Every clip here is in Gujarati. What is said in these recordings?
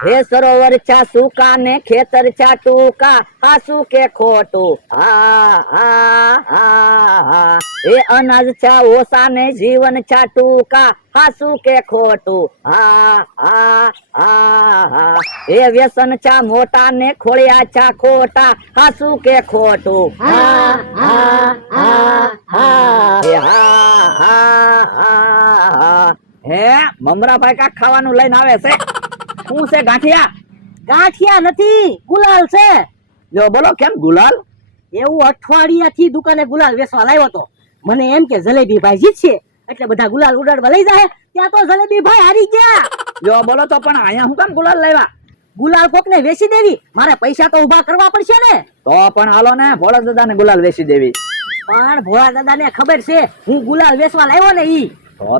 હે સરોવર છા સૂકા ને ખેતર છા ટૂકા, હાસુ કે ખોટું હા હા હા. હે અનાજ છા ઓસા ને જીવન છા ટૂકા, હાસુ કે ખોટું હા હા હા. હે વ્યસન છા મોટા ને ખોળિયા છા ખોટા, હાસુ કે ખોટું હા હા હા. હે હા હા હા. હે મમરાભાઈ કા ખાવાનું લઈને આવે છે? શું છે ગાંઠિયા? ગાંઠિયા નથી, ગુલાલ છે. જો બોલો કેમ ગુલાલ? એવું અઠવાડિયાથી દુકાને ગુલાલ વેચવા લાવ્યો તો. મને એમ કે જલેબી ભાઈ જીતશે એટલે બધા ગુલાલ ઉડાડવા લઈ જાય. ત્યાં તો જલેબી ભાઈ હારી ગયા. જો બોલો તો પણ અહીંયા હું કેમ ગુલાલ લાવ્યા? ગુલાલ કોક ને વેચી દેવી, મારે પૈસા તો ઉભા કરવા પડશે ને. તો પણ હાલો ને ભોળા દાદાને ગુલાલ વેચી દેવી. પણ ભોળા દાદાને ખબર છે હું ગુલાલ વેચવા લાવ્યો ને ઈ.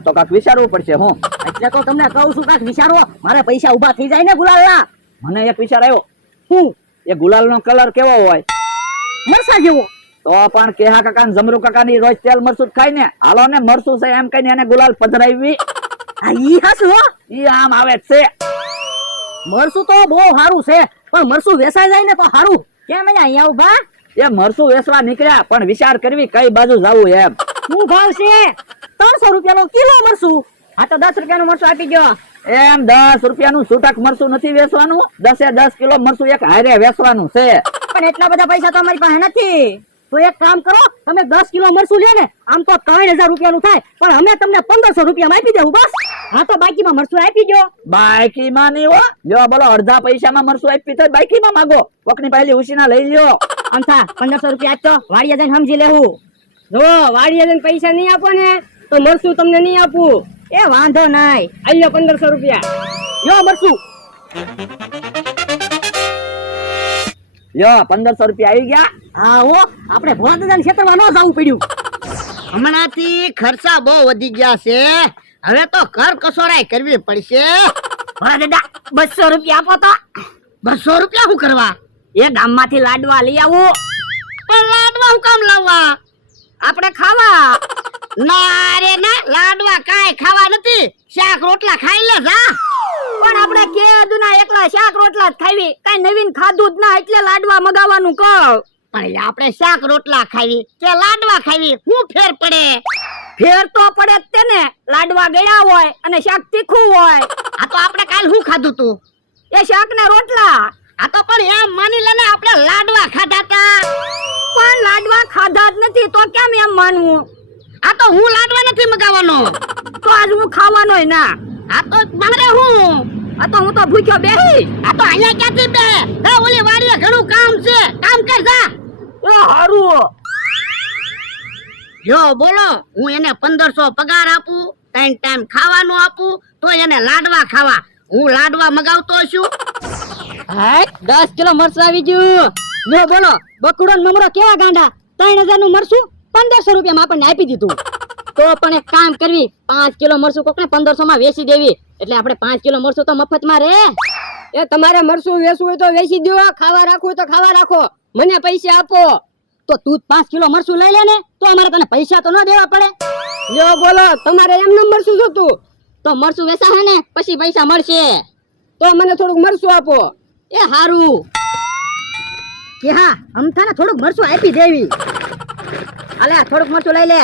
તો કાક વિચારવું પડશે. હું એટલે તો તમને કહું છું કાક વિચારો, મારે પૈસા ઉભા થઈ જાય ને ગુલાલના. મને એક વિચાર આવ્યો. હું એ ગુલાલનો કલર કેવો હોય? મરસા જેવો. તો પણ કેહા કાકા ને જમરૂ કાકા ની રોજ તેલ મરચું ખાય ને, હાલો ને મરચું છે એમ કહીને એને ગુલાલ પધરાવી. આ ઈ હાસુ હો. ઈ આમ આવે છે. મરસું તો બહુ સારું છે, પણ મરસું વેચાઈ જાય ને તો સારું. કેમ અહીંયા ઉભા? એ મરચું વેચવા નીકળ્યા પણ વિચાર કરવી કઈ બાજુ જાવું એમ. શું ભાવ છે? 300 રૂપિયાનો કિલો મરસું. હા તો 10 રૂપિયાનું મરસું આપી દો. એમ 10 રૂપિયાનું છૂટક મરચું નથી વેચવાનું, 10 કિલો મરચું એક હારે વેચવાનું છે. પણ એટલા બધા પૈસા તો અમારી પાસે નથી. તો એક કામ કરો, તમે 10 કિલો મરચું લે ને, આમ તો 3000 રૂપિયાનું થાય, પણ અમે તમને 1500 રૂપિયામાં આપી દેવું બસ. હા તો બાકીમાં મરચું આપી દો. બાકીમાં નહીં હો. જો બોલો અડધા પૈસામાં મરચું આપી તો બાકીમાં માંગો. કોકની પહેલી ઉસીના લઈ લ્યો. અમથા 1500 રૂપિયા આપતો, વાડીએ જઈને સમજી લેવું. જો વાડીએ જઈને પૈસા નહીં આપો ને તો મરચું તમને નહીં આપું. એ વાંધો નહીં, આલ્યો 1500 રૂપિયા. યો મરચું. લ્યો 1500 રૂપિયા આવી ગયા. હા હો, આપણે ભોળા દાદાના ખેતરમાં ન જવું પડ્યું. હમણાંથી ખર્ચા બહુ વધી ગયા છે, હવે તો ઘર કસોરાઈ કરવી પડશે. ભોળા દાદા 200 રૂપિયા આપો તો. 200 રૂપિયા શું કરવા? એ ગામમાંથી લાડવા લઈ આવું. પણ લાડવા હું કામ લાવવા? આપણે ખાવા. ના રે ના, લાડવા કાંઈ ખાવા નથી, શાક રોટલા ખાઈ લે જા. પણ આપણે કેદુના એકલા શાક રોટલા જ ખાવી, કઈ નવીન ખાધું જ ના, એટલે લાડવા મગાવવાનું કહો. પણ આપણે શાક રોટલા ખાવી કે લાડવા ખાવી, શું ફેર પડે? ફેર તો પડે જ તેને, લાડવા ગળ્યા હોય અને શાક તીખું હોય. આ તો આપણે કાલ શું ખાધું તું? એ શાક ને રોટલા. આ તો પણ એમ માની લે ને આપણે લાડવા ખાધા તા. પણ લાડવા ખાધા જ નથી તો કેમ એમ માનવું? આ તો હું લાડવા નથી મગાવવાનો. તો આજ હું ખાવાનોય ના. આ તો મારે હું હું તો ભૂખ્યો બેહી. આ તો અહીંયા ક્યાંથી બે? જા ઓલી વાડીએ ઘણું કામ છે, કામ કર જા. એ હારું. જો બોલો, હું એને 1500 પગાર આપું, 3 ટાઈમ ખાવાનું આપું, તો એને લાડવા ખાવા. હું લાડવા મગાવતો છું. હાય 10 કિલો મરચું આવી ગયું. જો બોલો, બકુડો ને મમરો કેવા ગાંડા. 3000 નું મરચું 1500 રૂપિયામાં આપણને આપી દીધું. તો પણ એક કામ કરવી, 5 કિલો મરચું કોકને 1500 માં વેચી દેવી, એટલે આપણે 5 કિલો મરચું તો મફતમાં રહે. એ તમારે મરચું વેચવું હોય તો વેચી દો, ખાવા રાખવું હોય તો ખાવા રાખો, મને પૈસા આપો. તો તું 5 કિલો મરચું લઈ લે ને, તો અમારે તને પૈસા તો ન દેવા પડે. લ્યો બોલો, તમારે એમને મરચું જોતું તો મરચું વેચાશે ને પછી પૈસા મળશે. તો મને થોડુંક મરચું આપો. એ હારું કે હા, અમથાને થોડુંક મરચું આપી દેવી. અલે થોડુંક મરચું લઈ લે.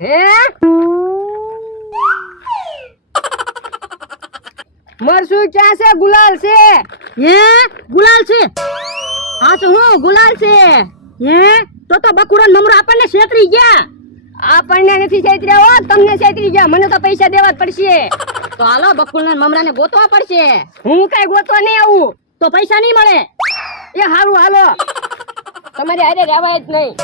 હે મરચું ક્યાં છે? ગુલાલ છે. હે ગુલાલ છે? હા તો હું ગુલાલ છે. હે તો બકુડા મમરો આપણને છેતરી ગયા. આપણને નથી છેતર્યા હો, તમને છેતરી ગયા. મને તો પૈસા દેવા જ પડશે. તો હાલો બકુડા મમરાને ગોતવા પડશે. હું કઈ ગોતવા નહીં આવું તો પૈસા નહીં મળે. એ હારું હાલો, તમારે હારે રહેવાય જ નહીં.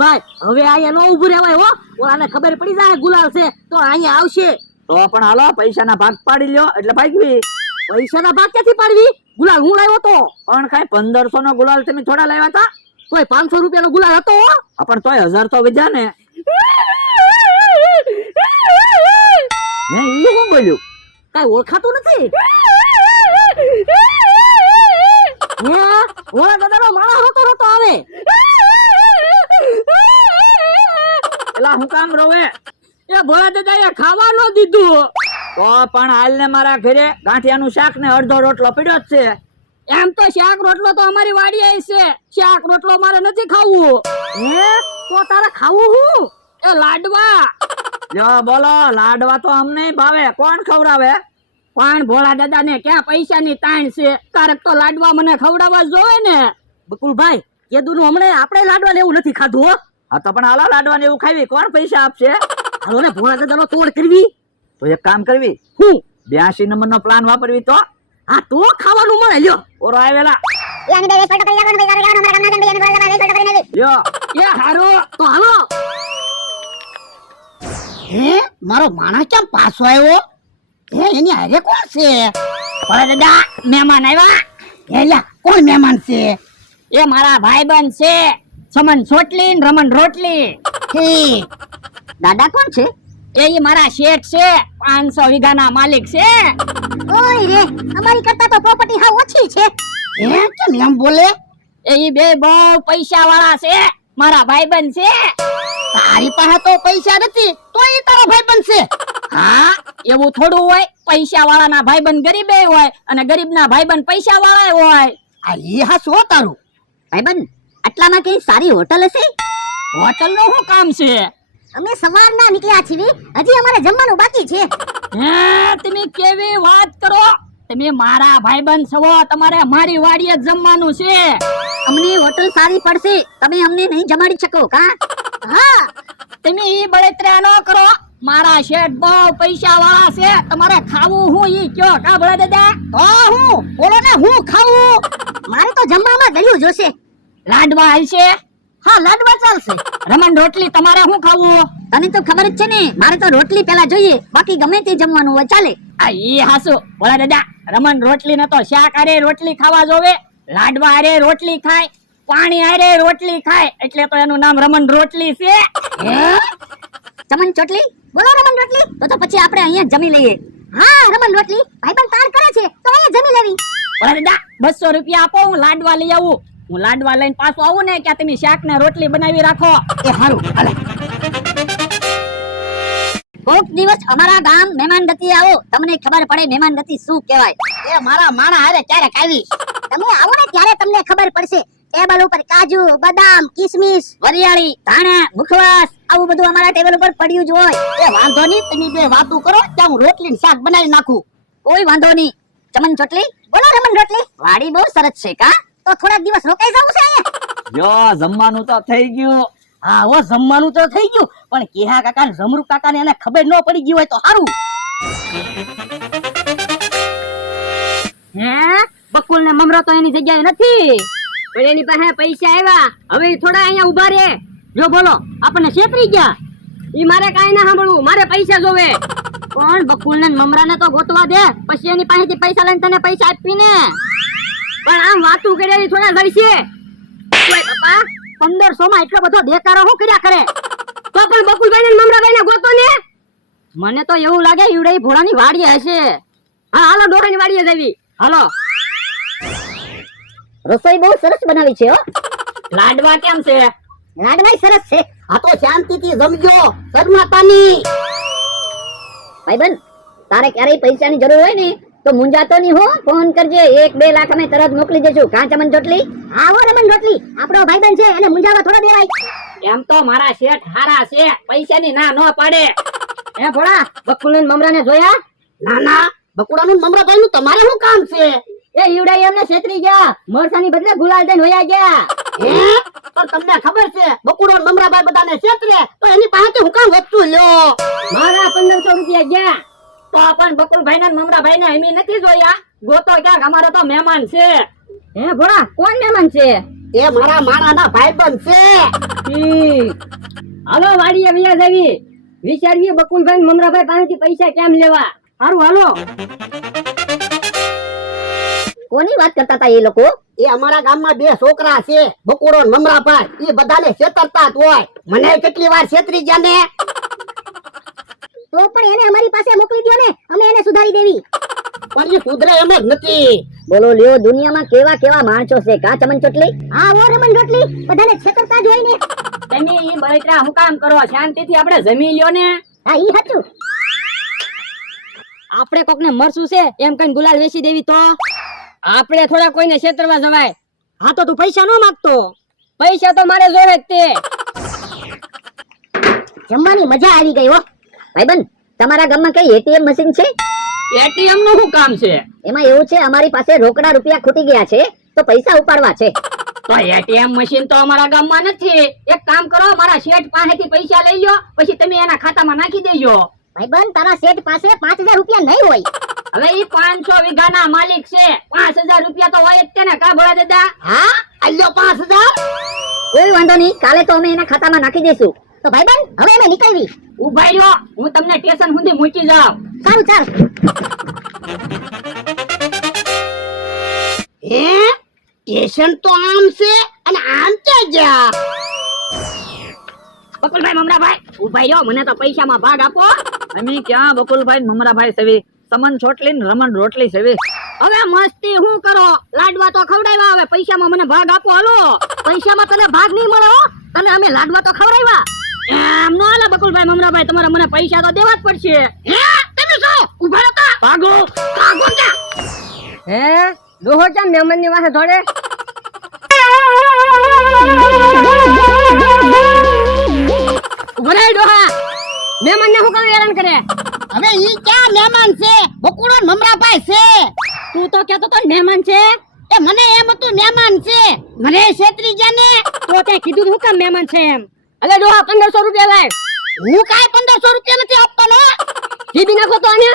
ભાઈ હવે અહીંયા નો ઉભું રહેવાય હો, ઓલાને ખબર પડી જાય ગુલાલ છે તો અહીંયા આવશે. તો પણ હાલો પૈસાના ભાગ પાડી લ્યો એટલે ભાગવી. પૈસાના ભાગ ક્યાંથી પાડવી? ગુલાલ હું લાવ્યો તો. પણ કઈ 1500 નો ગુલાલ તમે થોડા લાવ્યા હતા? તોય 500 રૂપિયાનો ગુલાલ હતો. પણ તોય 1000 તો વધ્યા ને. નહીં ઈ શું બોલ્યું? કઈ ઓળખાતું નથી. ઓલા દાદાનો માણસ રોતો આવે. એલા હું કામ રોવે? એ ભોળા દાદા ખાવા ન દીધું. તો પણ હાલ ને મારા ઘરે ગાંઠિયાનું શાક ને અડધો રોટલો પડ્યો જ છે. એમ તો શાક રોટલો તો અમારી વાડીએ છે. શાક રોટલો મારે નથી ખાવું. હે તો તારે ખાવું હું? એ લાડવા. જો બોલો, લાડવા તો અમને ભાવે, કોણ ખવડાવે? પણ ભોળા દાદા ને ક્યાં પૈસાની તાણ છે? કારક તો લાડવા મને ખવડાવવા જોવે ને. બકુલભાઈ કીધું નું હમણે આપણે લાડવા લેવું નથી ખાધું હો. હા તો પણ હાલો લાડવા ને એવું ખાવી, કોણ પૈસા આપશે? હાલો ને ભોળા દાદાનો તોડ કરવી. તો એક કામ કરવી, હું 82 નંબરનો પ્લાન વાપરવી તો હા તો ખાવાનું મળે. લ્યો ઓરો આવેલા લ્યો. એ હારો તો હાલો. હે મારો માણસ કેમ પાછો આવ્યો? હે એની હારે કોણ છે? ભોળા દાદા મહેમાન આવ્યા. હેલા કોણ મહેમાન છે? એ મારા ભાઈબંધ છે, સમન સોટલી ને રમણ રોટલી. ઠીક. દાદા કોણ છે? એ ઈ મારા શેઠ છે, 500 વીઘાના માલિક છે. ઓય રે, અમારી કરતા તો પ્રોપર્ટી હાવ ઓછી છે. હે કેમ એમ બોલે? એ ઈ બે બહુ પૈસા વાળા છે, મારા ભાઈબંધ છે. તારી પાસે તો પૈસા નથી તો ઈ તારો ભાઈબંધ છે. હા એવું થોડું હોય, પૈસા વાળાના ભાઈબંધ ગરીબે હોય અને ગરીબના ભાઈબંધ પૈસા વાળા હોય. આ ઈ હા શું તારું? ભાઈબંધ આટલામાં કઈ સારી હોટલ હશે? હોટલ નું શું કામ છે? અમે સવારના નીકળ્યા છીએ, હજી અમારે જમવાનું બાકી છે. હે તમે કેવી વાત કરો? તમે મારા ભાઈબંધ છો, તમારે મારી વાડીએ જ જમવાનું છે. અમને હોટલ સારી પડશે, તમે અમને નહીં જમાડી શકો કા? હા તમે ઈ બળતરા ન કરો. મારા શેઠ બહુ પૈસા વાળા છે, તમારે ખાવું હું ઈ કયો કા ભોળા દાદા? તો હું બોલો ને, હું ખાવું? મારે તો જમવામાં ગળ્યું જોશે. લાડવા હાલશે? હા લાડવા ચાલશે. રમણ રોટલી તમારે શું ખાવું? તને તો ખબર જ છે ને, મારે તો રોટલી પેલા જોઈએ, બાકી ગમે તે જમવાનું હોય ચાલે. આ ઈ હાસુ ભોળા દાદા, રમણ રોટલી ને તો શાક આરે રોટલી ખાવા જોવે, લાડવા આરે રોટલી ખાય, પાણી આરે રોટલી ખાય, એટલે તો એનું નામ રમણ રોટલી છે. હે ચમન ચોટલી બોલો રમણ રોટલી, તો પછી આપણે અહીંયા જમી લઈએ. હા રમણ રોટલી, ભાઈબંધ તાર કરે છે તો અહીંયા જમી લેવી. ભોળા દાદા 200 રૂપિયા આપો, હું લાડવા લઈ આવું. હું લાડવા લઈને પાછો આવું ને કે તમે શાક ને રોટલી બનાવી રાખો. એ હારું હાલે. કોક દિવસ અમારા ગામ મહેમાન ગતિ આવો, તમને ખબર પડે મહેમાન ગતિ શું કહેવાય. એ મારા માણા હારે ક્યારેક આવીશ. તમે આવો ને ત્યારે તમને ખબર પડશે. ટેબલ ઉપર કાજુ, બદામ, કિસમિસ, વરિયાળી, ધાણા, મુખવાસ આવું બધું અમારા ટેબલ ઉપર પડ્યું જ હોય. એ વાંધો નહીં, તમે બે વાતો કરો ત્યાં હું રોટલી ને શાક બનાવી નાખું. કોઈ વાંધો નહીં. ચમન ચોટલી બોલો રમણ રોટલી, વાડી બહુ સરસ છે કા? તો થોડા દિવસ રોકાઈ જવું છે અહીંયા. જો જમવાનું તો થઈ ગયું. હા હો જમવાનું તો થઈ ગયું, પણ કેહા કાકા ને જમરૂ કાકા ને એને ખબર ન પડી ગઈ હોય તો સારું. હે બકુલ ને મમરો તો એની જગ્યાએ નથી, પણ એની પાસે પૈસા આવ્યા, હવે ઈ થોડા અહીંયા ઉભા રે. જો બોલો આપણને છેતરી ગયા. ઈ મારે કાઈ ના સાંભળવું, મારે પૈસા જોવે. પણ બકુલ ને મમરા ને તો ગોતવા દે, પછી એની પાસેથી પૈસા લઈને તને પૈસા આપી ને. પણ આમ વાતું કરેલી થોડા જડશે. ઓય બાપા 1500 માં એટલો બધો દેકારો હું કર્યા કરે? તો પણ બકુલભાઈ ને મમરાભાઈ ને ગોતો ને. મને તો એવું લાગે ઈવડે ભોળાની વાડીએ હશે. હા હાલો ડોહાની વાડીએ જવી. હાલો. રસોઈ બહુ સરસ બનાવી છે હો. લાડવા કેમ છે? લાડવાય સરસ છે. આ તો શાંતિથી જમજો, શરમાતાની. ભાઈબંધ તારે ક્યારેય પૈસાની જરૂર હોય ને તો મુંજાતો નહીં હો, ફોન કરજે, 1-2 લાખ અમે તરત મોકલી દેશું. કાં ચમન ચોટલી? આવો રમણ રોટલી, આપણો ભાઈબંધ છે એને મુંજાવા થોડા દેવાય. એમ તો મારા શેઠ હારા છે, પૈસાની ના ન પાડે. એ ભોળા બકુલ ને મમરા ને જોયા? ના ના, બકુડાનું મમરાભાઈ નું તમારે શું કામ છે? એ ઈવડા એમને છેતરી ગયા, મરસાની બદલે ગુલાલ દઈને વયા ગયા. હે પણ તમને ખબર છે બકુડો ને મમરાભાઈ બધાને છેતરે તો એની પાસેથી હું કામ વસ્તુ લ્યો? મારા 1500 રૂપિયા ગયા. તો પણ બકુલભાઈ ને મમરાભાઈ ને એમી નથી જોયા, ગોતો ક્યાંક, અમારે તો મહેમાન છે. હે ભોળા કોણ મહેમાન છે? એ મારા માણાના ભાઈબંધ છે. હાલો વાડીએ વ્યા જવી, વિચારવી બકુલભાઈ ને મમરાભાઈ પાસેથી પૈસા કેમ લેવા. સારું હાલો. કોની વાત કરતા હતા એ લોકો? એ અમારા ગામમાં 2 છોકરા છે, બકુડો ને મમરાભાઈ. એ બધાને છેતરતા જ હોય, મને કેટલી વાર છેતરી ગયા ને. તો પણ એને અમારી પાસે મોકલી દો ને, અમે એને સુધારી દેવી. પણ એ સુધરે એમ જ નથી. બોલો લ્યો, દુનિયામાં કેવા કેવા માણસો છે કા ચમન ચોટલી? હા ઓ રમણ રોટલી, બધાને છેતરતા જ હોય ને. તમે ઈ બળતરા હું કામ કરો? શાંતિથી આપણે જમી લ્યો ને. હા ઈ સાચું. આપણે કોકને મરશું છે એમ કઈ ગુલાલ વેચી દેવી તો આપણે થોડા કોઈને છેતરવા જવાય. હા તો તું પૈસા નો માંગતો. પૈસા તો મારે જોવે જ તે. જમવાની મજા આવી ગઈ હો. ભાઈબંધ, તમારા ગામમાં કઈ એટીએમ મશીન છે? એટીએમ નું શું કામ છે? એમાં એવું છે, અમારી પાસે રોકડા રૂપિયા ખૂટી ગયા છે તો પૈસા ઉપાડવા છે. તો એટીએમ મશીન તો અમારા ગામમાં નથી. એક કામ કરો, મારા શેઠ પાસેથી પૈસા લઈ લો, પછી તમે એના ખાતામાં નાખી દેજો. ભાઈબંધ, તારા શેઠ પાસે 5000 રૂપિયા નહીં હોય. હવે ઈ 500 વીઘાના માલિક છે, 5000 રૂપિયા તો હોય જ તેને. કા ભોળા દાદા? હા, આલ્યો 5000. કોઈ વાંધો નહીં, કાલે તો અમે એના ખાતામાં નાખી દઈશું. તો ભાઈબંધ, હવે અમે નીકળવી. ઉભા રહ્યો, હું તમને સ્ટેશન સુધી મૂકી જાઉં. સારું, ચાલ. સ્ટેશન તો આમ છે અને આમ ક્યાં ગયા? બકુલભાઈ, મમરાભાઈ, ઉભા રહ્યો, મને તો પૈસામાં ભાગ આપો. અમે ક્યાં બકુલભાઈ મમરાભાઈ સેવી, સમન છોટલી ને રમણ રોટલી સેવી. હવે મસ્તી હું કરો? લાડવા તો ખવડાવ્યા, હવે પૈસામાં મને ભાગ આપો. હાલો. પૈસામાં તને ભાગ નહીં મળે હો, તને અમે લાડવા તો ખવડાવ્યા. એમ નો હાલે બકુલભાઈ મમરાભાઈ, તમારે મને પૈસા તો દેવા જ પડશે. હે, તમે શું ઉભા હતા? ભાગો ભાગો જા. હે, ડોહો કેમ મહેમાનની વાહે દોડે? ઉભા રહે ડોહા, મહેમાનને હું કામ હેરાન કરે? હવે ઈ ક્યાં મહેમાન છે? બકુડો ને મમરાભાઈ છે. તું તો કહેતો તો મહેમાન છે. એ મને એમ હતું મહેમાન છે, મને છેતરી ગયા ને. તો તે કીધું હું કામ મહેમાન છે એમ? અલે ડોહા, 1500 રૂપિયા લાય. હું કાઈ 1500 રૂપિયા નથી આપવાનો. જીબી નાખો તો આને.